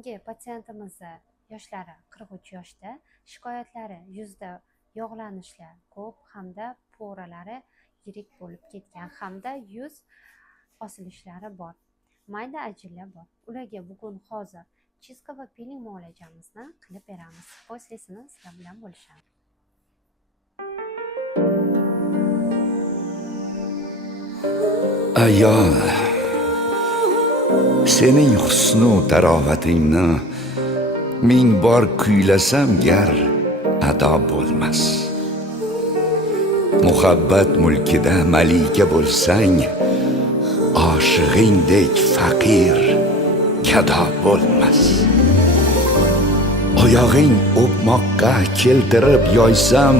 bugungi patsientimizni yoshlari 43 yoshda, shikoyatlari yuzda yog'lanishlar ko'p hamda po'ralari yirik bo'lib ketgan hamda yuz osilishlari bor. Mayda ajinlar bor. Ularga bugun hozir chiska va piling muolajamizni qilib beramiz. Poslisini sizlar bilan bo'lishamiz. Ayol, sening husnu tarovatingni ming bor kuylasam gar ado bo'lmas. Muhabbat mulkida malika bo'lsang, oshig'ingdek faqir gado bo'lmas. Oyog'ing o'pmoqqa keltirib yoysam,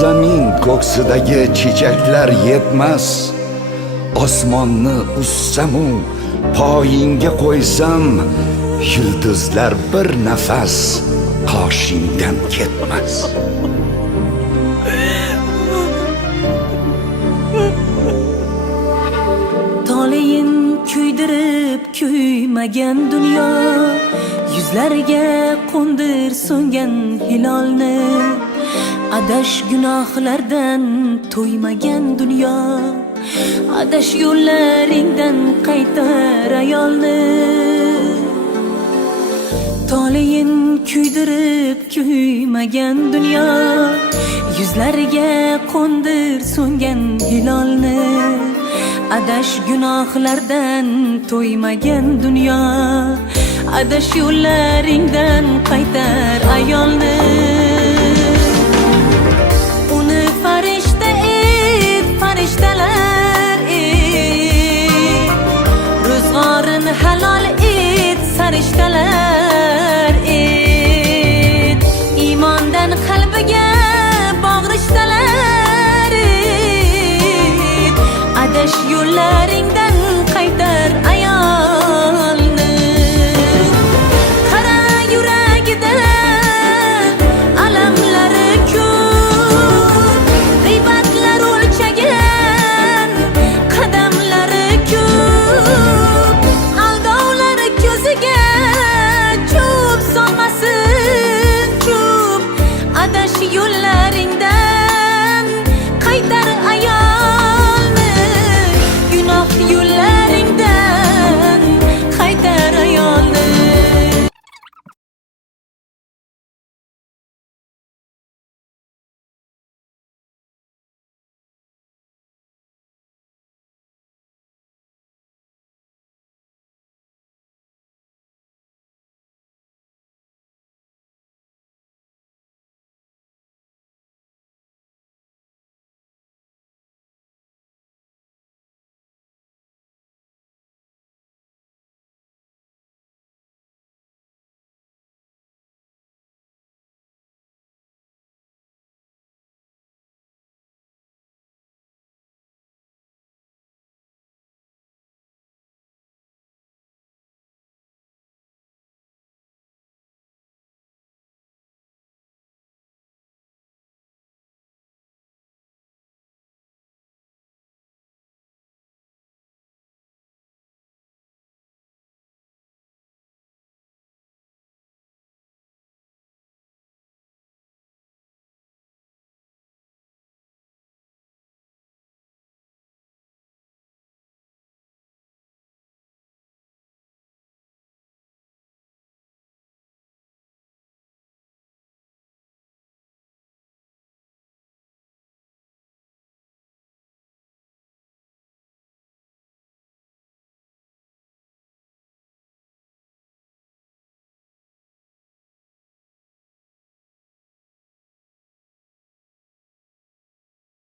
zamin ko'ksidagi chechaklar yetmas. Osmonni ussamu poyingga qo'ysam, yulduzlar bir nafas qoshingdan ketmas. Toleyin kuydirib kuymagan dunyo, yuzlarga qo'ndir so'ngan hilolni. Adash gunohlardan to'ymagan dunyo, adash yo'llaringdan qaytar ayolni. Toleyin kuydirib kuymagan dunyo, yuzlarga qo'ndir so'ngan hilolni. Adash gunohlardan to'ymagan dunyo, adash yo'llaringdan qaytar ayolni. Uni farishta et, farishtalar et, ro'zg'orini halol et, sarishtalar et, iymondan qalbiga bag'rishtalar et, adash yo'llaring